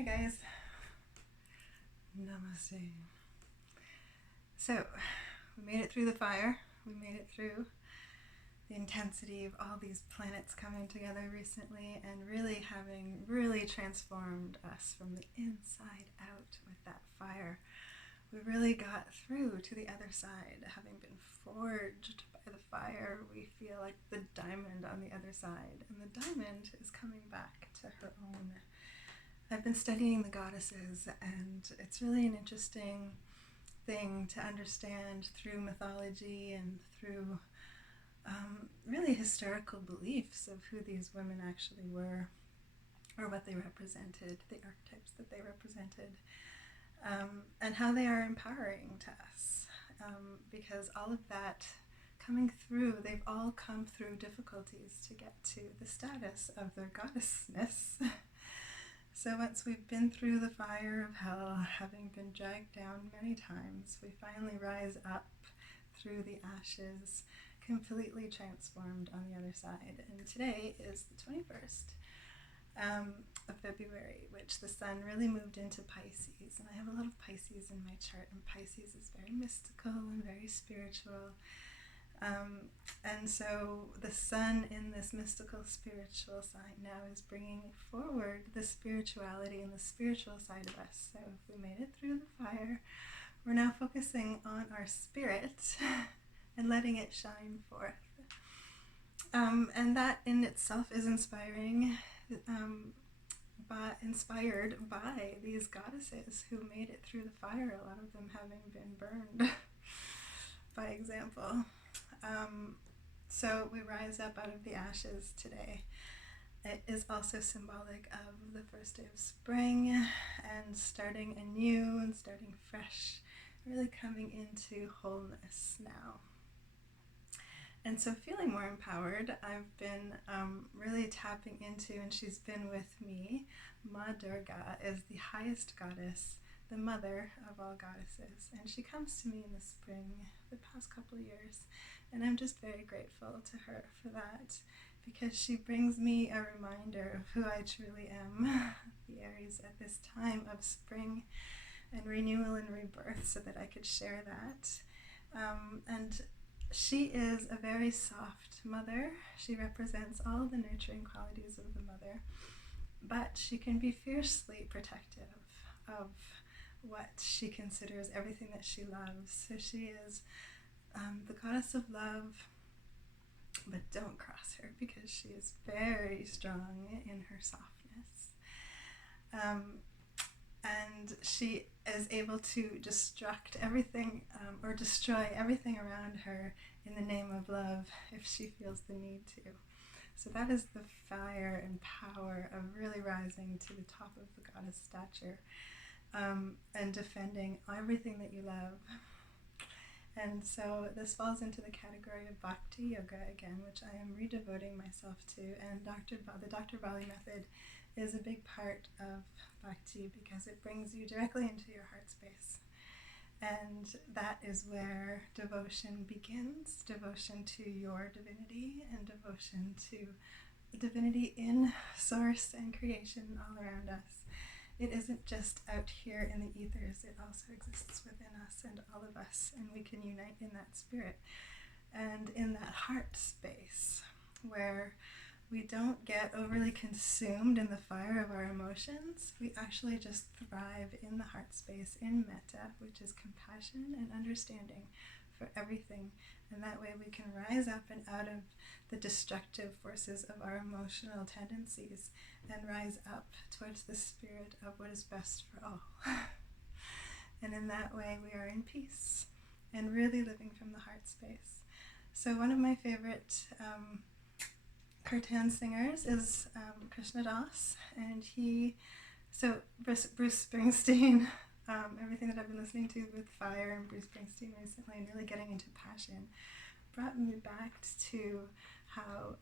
Hi guys. Namaste. So, we made it through the fire. We made it through the intensity of all these planets coming together recently and really having transformed us from the inside out with that fire. We really got through to the other side. Having been forged by the fire, we feel like the diamond on the other side, and the diamond is coming back to her own. I've been studying the goddesses, and it's really an interesting thing to understand through mythology and through really historical beliefs of who these women actually were, or what they represented, the archetypes that they represented, and how they are empowering to us, because all of that coming through, they've all come through difficulties to get to the status of their goddessness. So once we've been through the fire of hell, having been dragged down many times, we finally rise up through the ashes, completely transformed on the other side. And today is the 21st of February, which the sun really moved into Pisces. And I have a lot of Pisces in my chart, and Pisces is very mystical and very spiritual. And so the sun in this mystical spiritual sign now is bringing forward the spirituality and the spiritual side of us. So if we made it through the fire, we're now focusing on our spirit and letting it shine forth. And that in itself is inspiring, inspired by these goddesses who made it through the fire, a lot of them having been burned by example. So we rise up out of the ashes today. It is also symbolic of the first day of spring and starting anew and starting fresh, really coming into wholeness now. And so feeling more empowered, I've been really tapping into, and she's been with me, Ma Durga is the highest goddess, the mother of all goddesses, and she comes to me in the spring the past couple of years, and I'm just very grateful to her for that, because she brings me a reminder of who I truly am, the Aries at this time of spring and renewal and rebirth, so that I could share that. And she is a very soft mother. She represents all the nurturing qualities of the mother, but she can be fiercely protective of what she considers everything that she loves. So she is the goddess of love, but don't cross her, because she is very strong in her softness. And she is able to destruct everything or destroy everything around her in the name of love if she feels the need to. So that is the fire and power of really rising to the top of the goddess stature, and defending everything that you love. And so this falls into the category of Bhakti yoga again, which I am redevoting myself to. And the Dr. Bali method is a big part of Bhakti, because it brings you directly into your heart space. And that is where devotion begins, devotion to your divinity and devotion to divinity in source and creation all around us. It isn't just out here in the ethers, it also exists within us and all of us, and we can unite in that spirit and in that heart space where we don't get overly consumed in the fire of our emotions. We actually just thrive in the heart space, in metta, which is compassion and understanding for everything. And that way we can rise up and out of the destructive forces of our emotional tendencies and rise up towards the spirit of what is best for all. And in that way we are in peace and really living from the heart space. So one of my favorite kirtan singers is Krishna Das, and Bruce Springsteen, everything that I've been listening to with fire and Bruce Springsteen recently, and really getting into passion, brought me back to how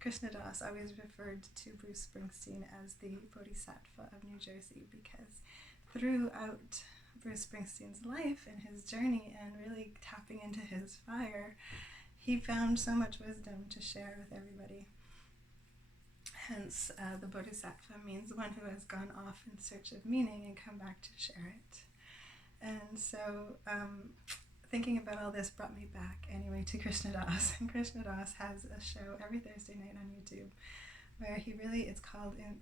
Krishna Das always referred to Bruce Springsteen as the Bodhisattva of New Jersey, because throughout Bruce Springsteen's life and his journey and really tapping into his fire, he found so much wisdom to share with everybody. Hence, the Bodhisattva means one who has gone off in search of meaning and come back to share it. And so, thinking about all this brought me back anyway to Krishna Das. And Krishna Das has a show every Thursday night on YouTube where it's called in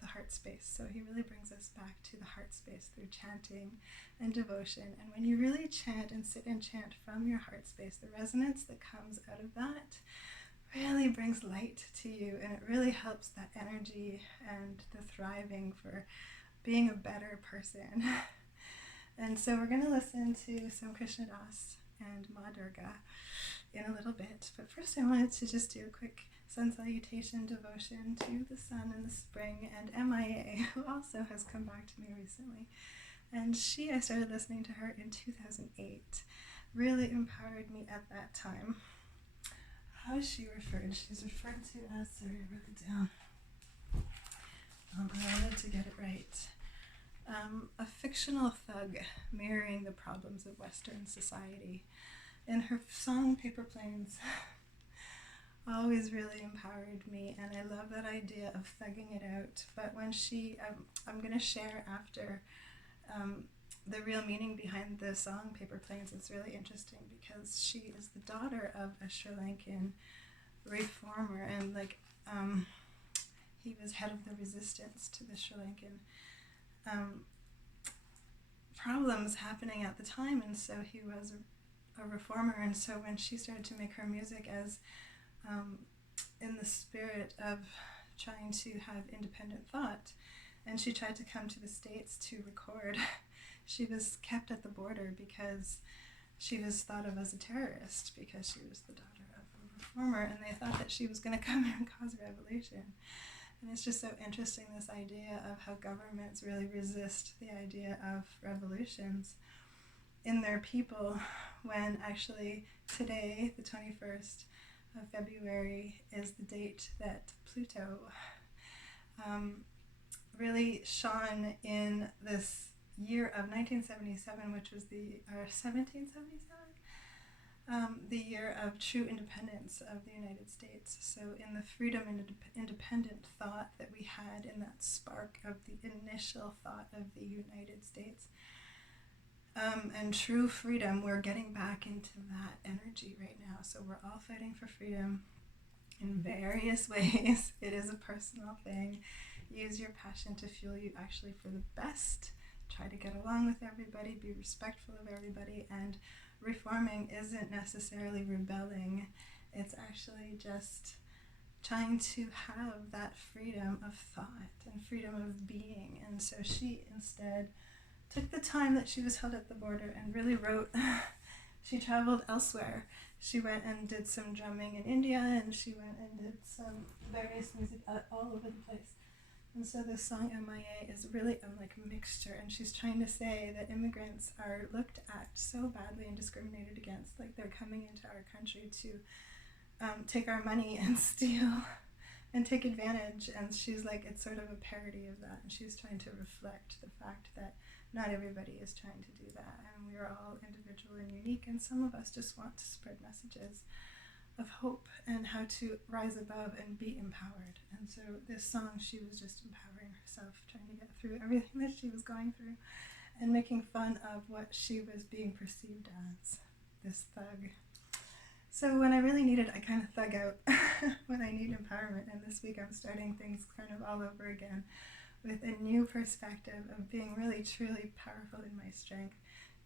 the heart space. So he really brings us back to the heart space through chanting and devotion. And when you really chant and sit and chant from your heart space, the resonance that comes out of that really brings light to you, and it really helps that energy and the thriving for being a better person. And so we're going to listen to some Krishna Das and Ma Durga in a little bit. But first I wanted to just do a quick sun salutation devotion to the sun and the spring and MIA, who also has come back to me recently. And I started listening to her in 2008, really empowered me at that time. How is she referred? She's referred to as, sorry, I wrote it down. I wanted to get it right. A fictional thug mirroring the problems of Western society. And her song, Paper Planes, always really empowered me, and I love that idea of thugging it out. But when I'm going to share after the real meaning behind the song Paper Planes. It's really interesting because she is the daughter of a Sri Lankan reformer, and he was head of the resistance to the Sri Lankan problems happening at the time, and so he was a reformer. And so when she started to make her music as in the spirit of trying to have independent thought, and she tried to come to the States to record, she was kept at the border because she was thought of as a terrorist because she was the daughter of a reformer, and they thought that she was going to come here and cause a revolution. And it's just so interesting, this idea of how governments really resist the idea of revolutions in their people, when actually today, the 21st of February, is the date that Pluto really shone in this year of 1977, which was the 1777, the year of true independence of the United States. So in the freedom and independent thought that we had, in that spark of the initial thought of the United States, and true freedom, we're getting back into that energy right now. So we're all fighting for freedom in various ways. It is a personal thing. Use your passion to fuel you actually for the best. Try to get along with everybody, be respectful of everybody, and reforming isn't necessarily rebelling. It's actually just trying to have that freedom of thought and freedom of being. And so she instead took the time that she was held at the border and really wrote. She traveled elsewhere. She went and did some drumming in India, and she went and did some various music all over the place. And so this song, MIA, is really a mixture, and she's trying to say that immigrants are looked at so badly and discriminated against, like they're coming into our country to take our money and steal and take advantage. And she's like, it's sort of a parody of that, and she's trying to reflect the fact that not everybody is trying to do that, and we are all individual and unique, and some of us just want to spread messages of hope and how to rise above and be empowered. And so this song, she was just empowering herself, trying to get through everything that she was going through and making fun of what she was being perceived as, this thug. So when I really need it, I kind of thug out when I need empowerment. And this week I'm starting things kind of all over again with a new perspective of being really truly powerful in my strength,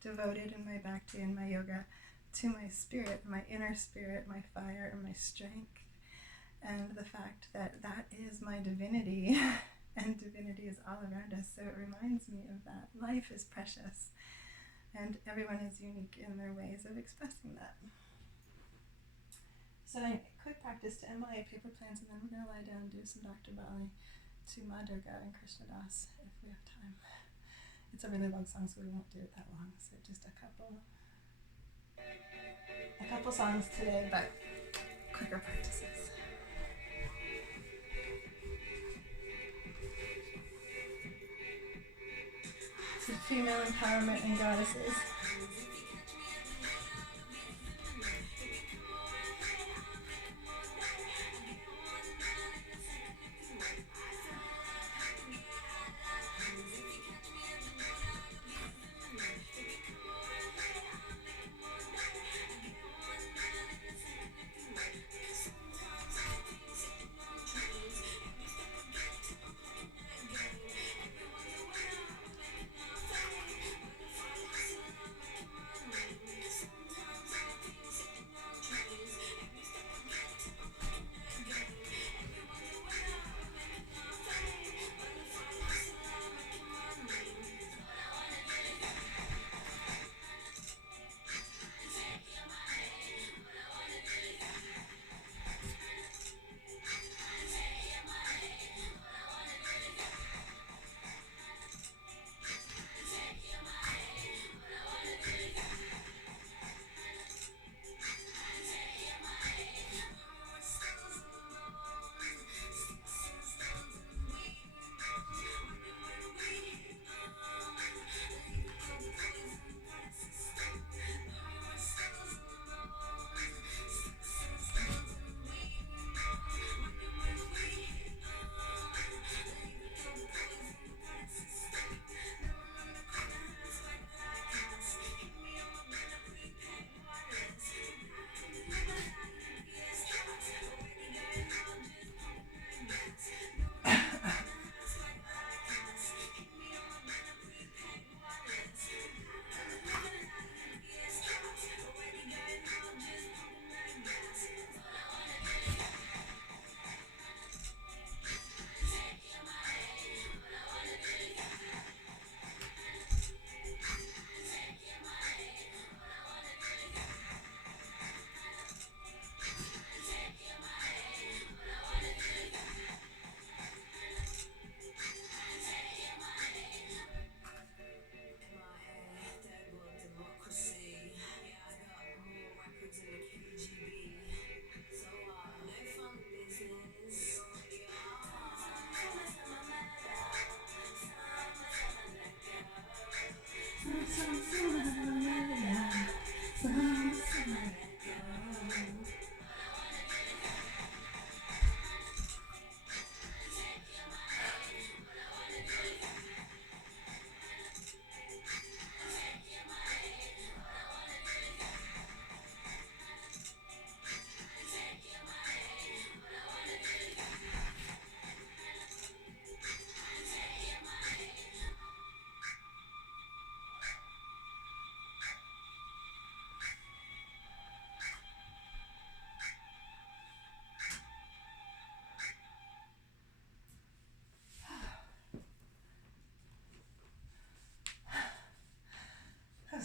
devoted in my Bhakti and my yoga, to my spirit, my inner spirit, my fire, and my strength, and the fact that that is my divinity, and divinity is all around us. So it reminds me of that. Life is precious, and everyone is unique in their ways of expressing that. So anyway, quick practice to MIA, Paper Planes, and then we're going to lie down and do some Dr. Bali to Ma Durga and Krishna Das if we have time. It's a really long song, so we won't do it that long, so just a couple songs today, but quicker practices. So female empowerment and goddesses.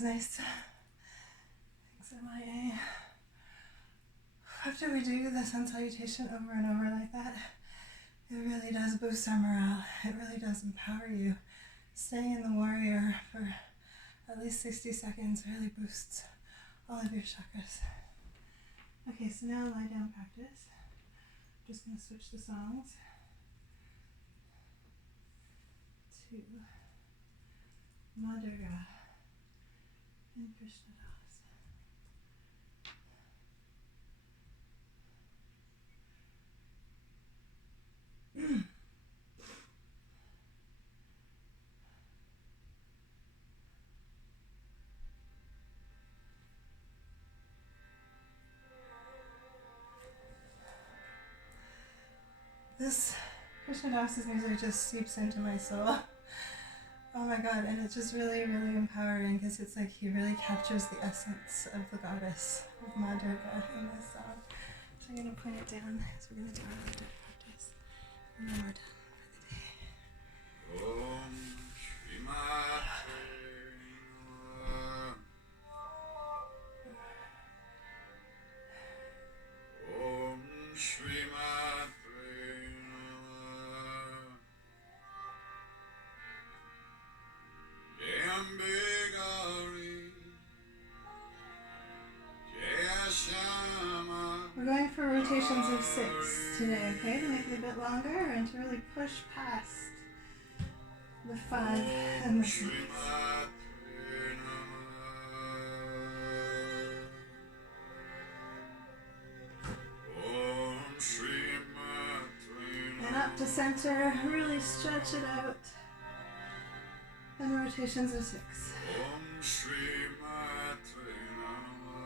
nice. Thanks, MIA. After we do the sun salutation over and over like that, it really does boost our morale. It really does empower you. Staying in the warrior for at least 60 seconds really boosts all of your chakras. Okay, so now lie down practice. I'm just going to switch the songs to Madhura and Krishna Das. This Krishna Das' music just seeps into my soul. Oh my god, and it's just really, really empowering because it's like he really captures the essence of the goddess of Madhura in this song. So I'm going to point it down as we're going to do our left practice. And then we're done for the day. Om Shrimate Namaha. Om Shrimate We're going for rotations of 6 today, okay? To make it a bit longer and to really push past the 5 and the 6. And up to center, really stretch it out. And rotations of 6. Om Shri Matre Namaha.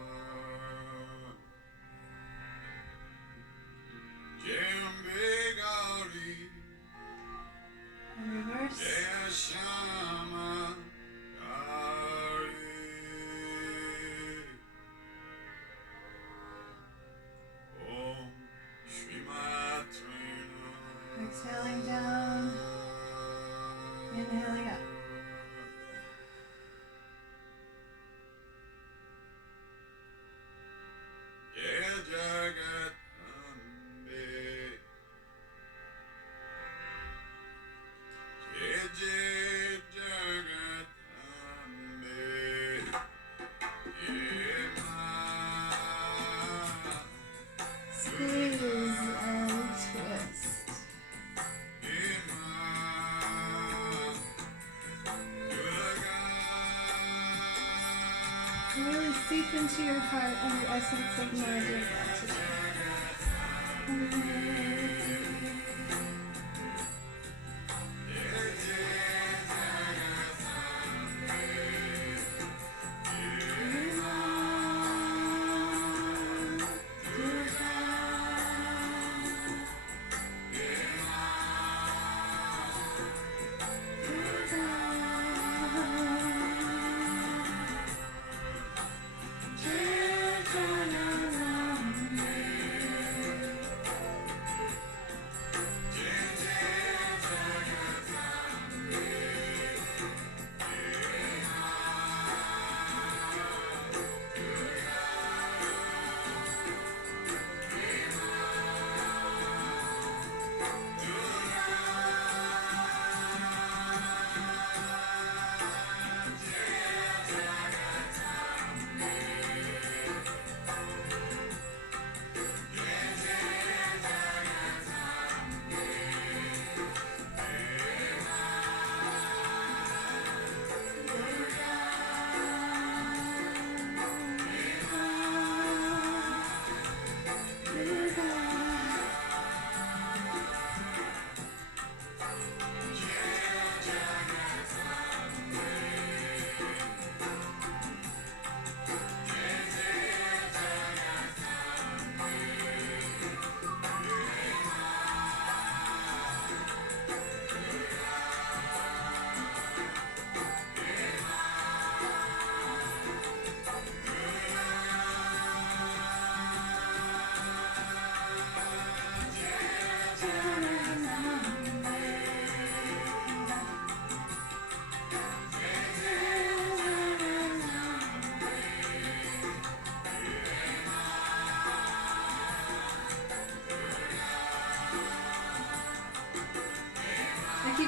Jambigari. And reverse. Jaya Shama Gari. Om Shri Matre Namaha. Exhaling down. Inhaling up. Really seep into your heart and the essence of Madhura today.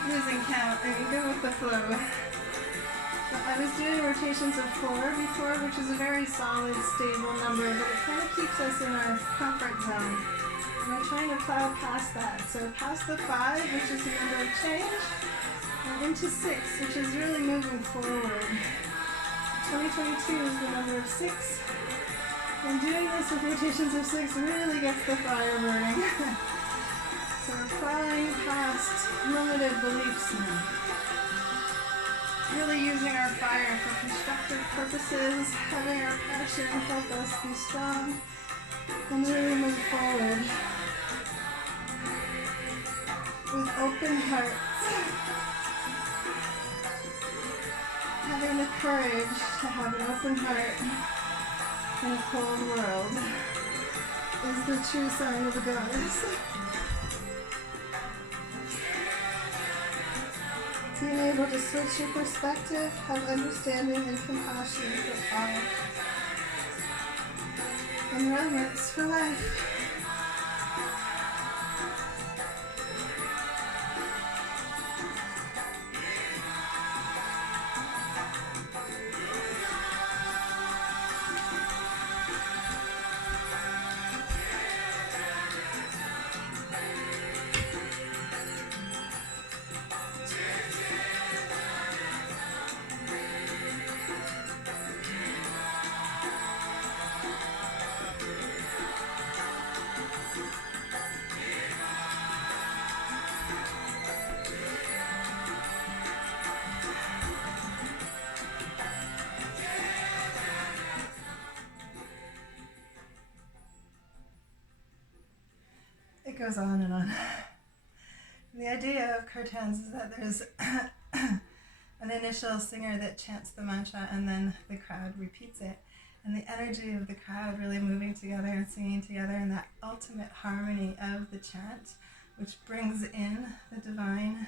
keep losing count and you go with the flow. But I was doing rotations of 4 before, which is a very solid, stable number, but it kind of keeps us in our comfort zone. And we're trying to plow past that. So past the 5, which is the number of change, and into 6, which is really moving forward. 2022 is the number of 6. And doing this with rotations of 6 really gets the fire burning. So we're plowing past limited beliefs now. Really using our fire for constructive purposes, having our passion help us be strong and really move forward with open hearts. Having the courage to have an open heart in a cold world is the true sign of a goddess. Being able to switch your perspective, have understanding and compassion for all, and reverence for life. It goes on and on. The idea of kirtans is that there's an initial singer that chants the mantra and then the crowd repeats it. And the energy of the crowd really moving together and singing together, and that ultimate harmony of the chant, which brings in the divine,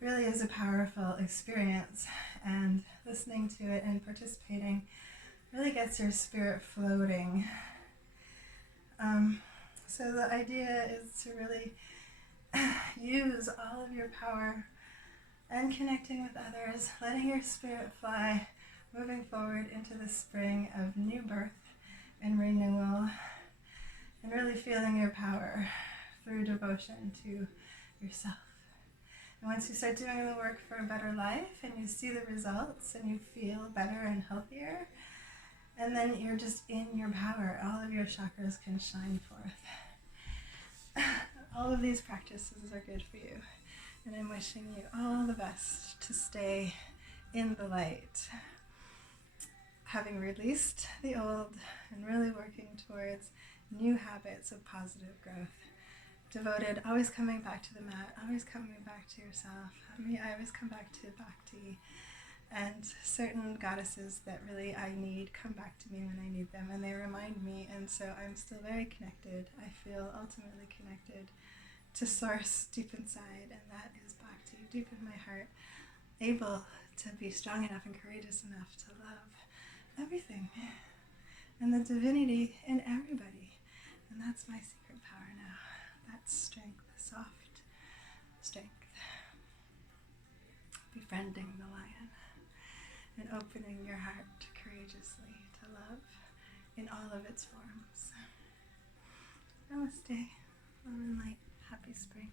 really is a powerful experience. And listening to it and participating really gets your spirit floating. So the idea is to really use all of your power and connecting with others, letting your spirit fly, moving forward into the spring of new birth and renewal, and really feeling your power through devotion to yourself. And once you start doing the work for a better life and you see the results and you feel better and healthier, and then you're just in your power, all of your chakras can shine forth. All of these practices are good for you, and I'm wishing you all the best to stay in the light, having released the old and really working towards new habits of positive growth. Devoted, always coming back to the mat, always coming back to yourself. I always come back to Bhakti, and certain goddesses that really I need come back to me when I need them, and they remind me, and so I'm still very connected. I feel ultimately connected to Source deep inside, and that is Bhakti, deep in my heart, able to be strong enough and courageous enough to love everything and the divinity in everybody. And that's my secret power now. That's strength, soft strength. Befriending the lion and opening your heart courageously to love in all of its forms. Namaste. Love and light. Happy spring.